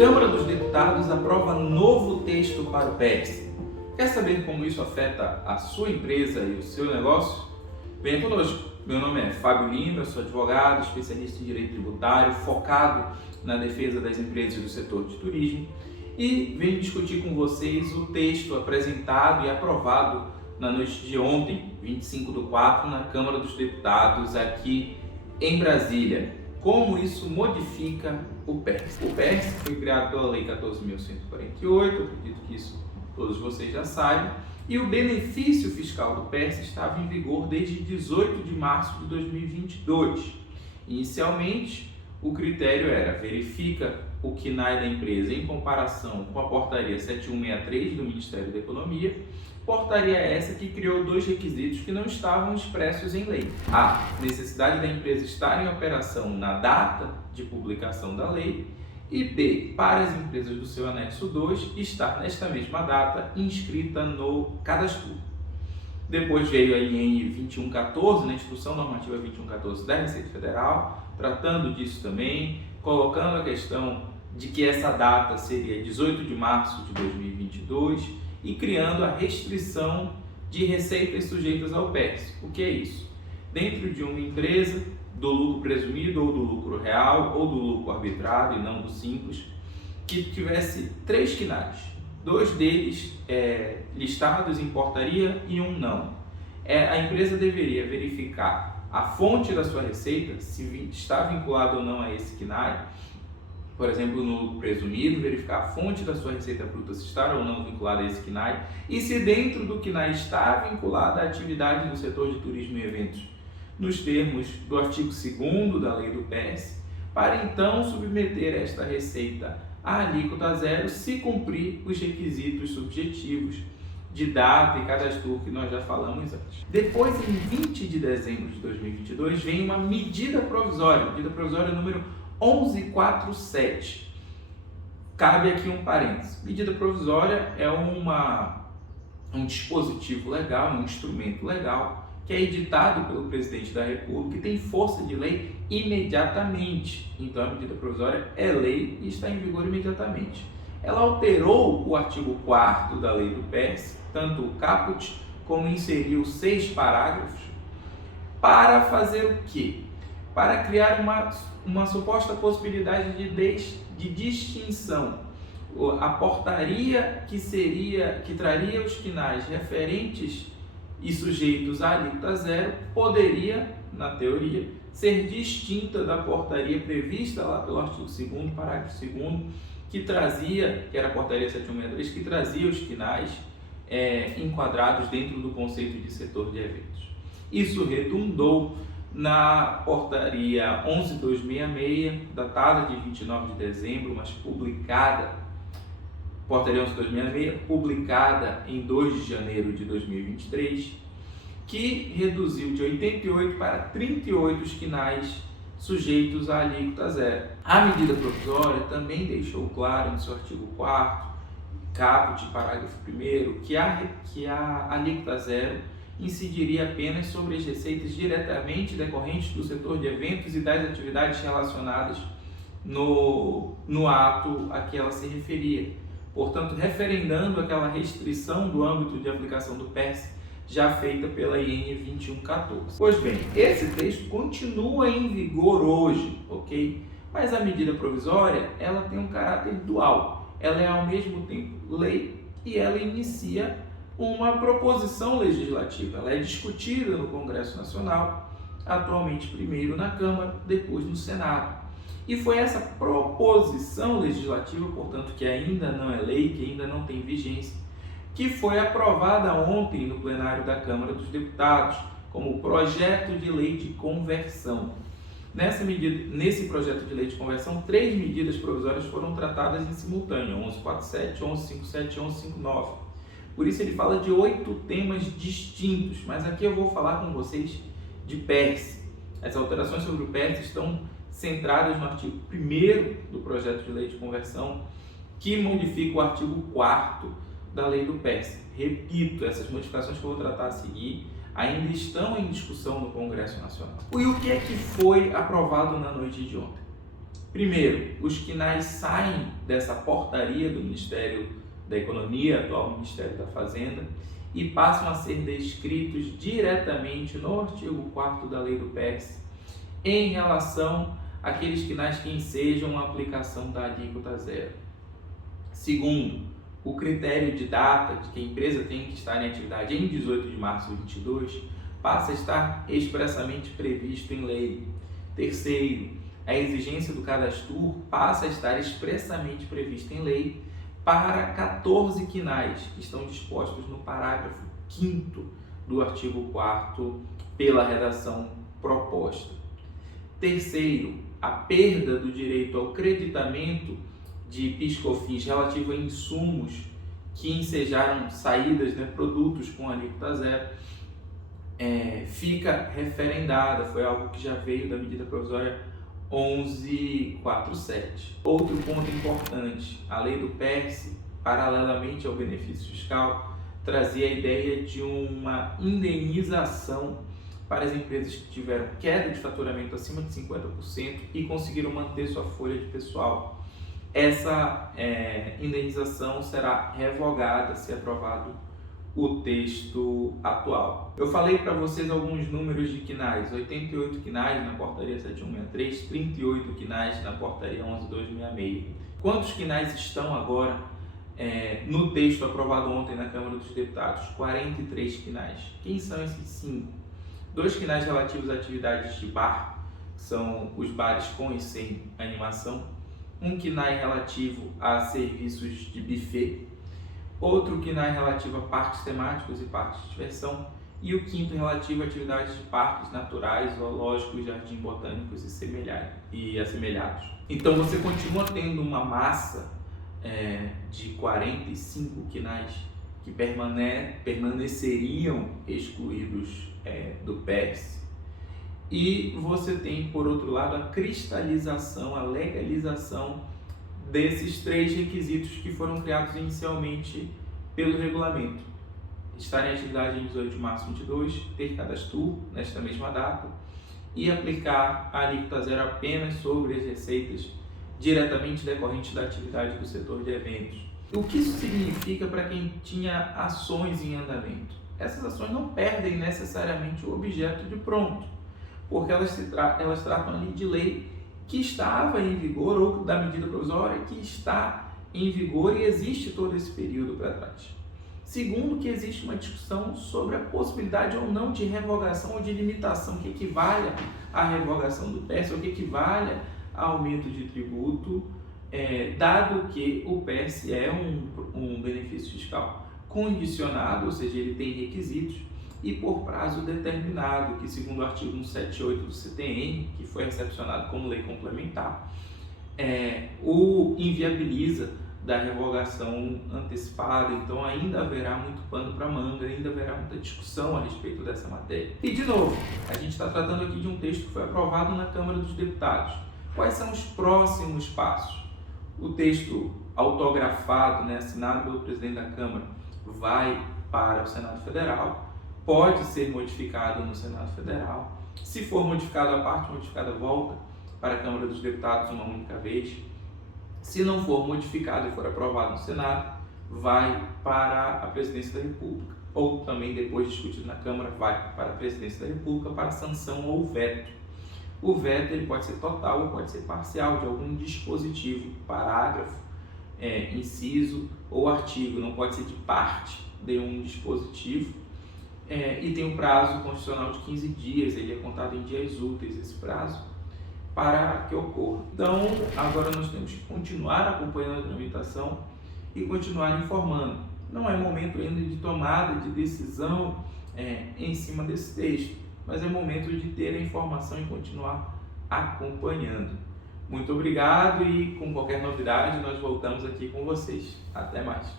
Câmara dos Deputados aprova novo texto para o PES. Quer saber como isso afeta a sua empresa e o seu negócio? Venha conosco. Meu nome é Fábio Lima, eu sou advogado, especialista em direito tributário, focado na defesa das empresas do setor de turismo e venho discutir com vocês o texto apresentado e aprovado na noite de ontem, 25/4, na Câmara dos Deputados aqui em Brasília. Como isso modifica o PES? O PES foi criado pela Lei 14.148, acredito que isso todos vocês já saibam, e o benefício fiscal do PES estava em vigor desde 18 de março de 2022. Inicialmente, o critério era verifica o KNAI da empresa em comparação com a portaria 7163 do Ministério da Economia, portaria essa que criou dois requisitos que não estavam expressos em lei. A necessidade da empresa estar em operação na data de publicação da lei e B, para as empresas do seu anexo 2, estar nesta mesma data inscrita no cadastro. Depois veio a IN 2114, na Instrução Normativa 2114 da Receita Federal, tratando disso também, colocando a questão de que essa data seria 18 de março de 2022 e criando a restrição de receitas sujeitas ao PES. O que é isso? Dentro de uma empresa, do lucro presumido ou do lucro real ou do lucro arbitrado e não do simples, que tivesse 3 KNAIs, 2 deles listados em portaria e um não. A empresa deveria verificar a fonte da sua receita, se está vinculado ou não a esse KNAI, por exemplo, no lucro presumido, verificar a fonte da sua receita bruta, se está ou não vinculada a esse KNAI, e se dentro do KNAI está vinculada a atividade do setor de turismo e eventos, nos termos do artigo 2º da lei do PES, para então submeter esta receita à alíquota zero se cumprir os requisitos subjetivos de data e cadastro que nós já falamos antes. Depois, em 20 de dezembro de 2022, vem uma medida provisória número 1147. Cabe aqui um parênteses. Medida provisória é um dispositivo legal, um instrumento legal, que é editado pelo Presidente da República e tem força de lei imediatamente. Então, a medida provisória é lei e está em vigor imediatamente. Ela alterou o artigo 4º da lei do PES, tanto o caput como inseriu 6 parágrafos, para fazer o quê? Para criar uma suposta possibilidade de distinção. A portaria que traria os KNAIs referentes e sujeitos à alíquota zero poderia, na teoria, ser distinta da portaria prevista lá pelo artigo 2º, parágrafo 2º, que era a portaria 7163, que trazia os KNAIs enquadrados dentro do conceito de setor de eventos. Isso redundou na portaria 11266, datada de 29 de dezembro, mas publicada, portaria 11266, publicada em 2 de janeiro de 2023, que reduziu de 88 para 38 os KNAIs sujeitos à alíquota zero. A medida provisória também deixou claro, no seu artigo 4º, caput, parágrafo 1º, que a alíquota zero incidiria apenas sobre as receitas diretamente decorrentes do setor de eventos e das atividades relacionadas no ato a que ela se referia. Portanto, referendando aquela restrição do âmbito de aplicação do PES já feita pela IN 2114. Pois bem, esse texto continua em vigor hoje, ok? Mas a medida provisória, ela tem um caráter dual. Ela é ao mesmo tempo lei e ela inicia uma proposição legislativa. Ela é discutida no Congresso Nacional, atualmente primeiro na Câmara, depois no Senado. E foi essa proposição legislativa, portanto, que ainda não é lei, que ainda não tem vigência, que foi aprovada ontem no plenário da Câmara dos Deputados como projeto de lei de conversão. Nesse projeto de lei de conversão, 3 medidas provisórias foram tratadas em simultâneo, 1147, 1157 e 1159. Por isso ele fala de 8 temas distintos, mas aqui eu vou falar com vocês de PES. As alterações sobre o PES estão centradas no artigo 1º do projeto de lei de conversão, que modifica o artigo 4º da lei do PES. Repito, essas modificações que eu vou tratar a seguir ainda estão em discussão no Congresso Nacional. E o que é que foi aprovado na noite de ontem? Primeiro, os quinais saem dessa portaria do Ministério da Economia, atual Ministério da Fazenda, e passam a ser descritos diretamente no artigo 4º da Lei do PERSE em relação àqueles quinais que ensejam a aplicação da alíquota zero. Segundo, o critério de data de que a empresa tem que estar em atividade em 18 de março de 2022 passa a estar expressamente previsto em lei. Terceiro, a exigência do cadastro passa a estar expressamente prevista em lei para 14 quinais que estão dispostos no parágrafo 5º do artigo 4º pela redação proposta. Terceiro, a perda do direito ao creditamento de PIS/COFINS relativo a insumos que ensejaram saídas, produtos com alíquota zero, fica referendada, foi algo que já veio da medida provisória 1147. Outro ponto importante, a lei do PERSE, paralelamente ao benefício fiscal, trazia a ideia de uma indenização para as empresas que tiveram queda de faturamento acima de 50% e conseguiram manter sua folha de pessoal. Essa indenização será revogada se aprovado o texto atual. Eu falei para vocês alguns números de quinais: 88 quinais na portaria 7163, 38 quinais na portaria 11266. Quantos quinais estão agora no texto aprovado ontem na Câmara dos Deputados? 43 quinais. Quem são esses 5? 2 quinais relativos a atividades de bar, que são os bares com e sem animação. Um quinai relativo a serviços de buffet. Outro quinai relativo a parques temáticos e parques de diversão, e o quinto relativo a atividades de parques naturais, zoológicos, jardins botânicos e assemelhados. Então você continua tendo uma massa de 45 quinais que permaneceriam excluídos do PERSE. E você tem, por outro lado, a cristalização, a legalização desses 3 requisitos que foram criados inicialmente pelo regulamento: estar em atividade em 18 de março de 2022, ter cadastro nesta mesma data e aplicar a alíquota zero apenas sobre as receitas diretamente decorrentes da atividade do setor de eventos. O que isso significa para quem tinha ações em andamento? Essas ações não perdem necessariamente o objeto de pronto, porque elas tratam ali de lei que estava em vigor ou da medida provisória que está em vigor e existe todo esse período para trás. Segundo, que existe uma discussão sobre a possibilidade ou não de revogação ou de limitação, que equivale à revogação do PERSE, ou que equivale a aumento de tributo, dado que o PERSE é um benefício fiscal condicionado, ou seja, ele tem requisitos, e por prazo determinado, que segundo o artigo 178 do CTN, que foi recepcionado como lei complementar, o inviabiliza da revogação antecipada. Então ainda haverá muito pano para manga, ainda haverá muita discussão a respeito dessa matéria. E de novo, a gente está tratando aqui de um texto que foi aprovado na Câmara dos Deputados. Quais são os próximos passos? O texto autografado, assinado pelo presidente da Câmara, vai para o Senado Federal. Pode ser modificado no Senado Federal. Se for modificado, a parte modificada volta para a Câmara dos Deputados uma única vez. Se não for modificado e for aprovado no Senado, vai para a Presidência da República. Ou também, depois discutido na Câmara, vai para a Presidência da República para sanção ou veto. O veto ele pode ser total ou pode ser parcial de algum dispositivo, parágrafo, inciso ou artigo. Não pode ser de parte de um dispositivo. E tem um prazo constitucional de 15 dias, ele é contado em dias úteis, esse prazo, para que ocorra. Então, agora nós temos que continuar acompanhando a tramitação e continuar informando. Não é momento ainda de tomada de decisão em cima desse texto, mas é momento de ter a informação e continuar acompanhando. Muito obrigado e com qualquer novidade nós voltamos aqui com vocês. Até mais!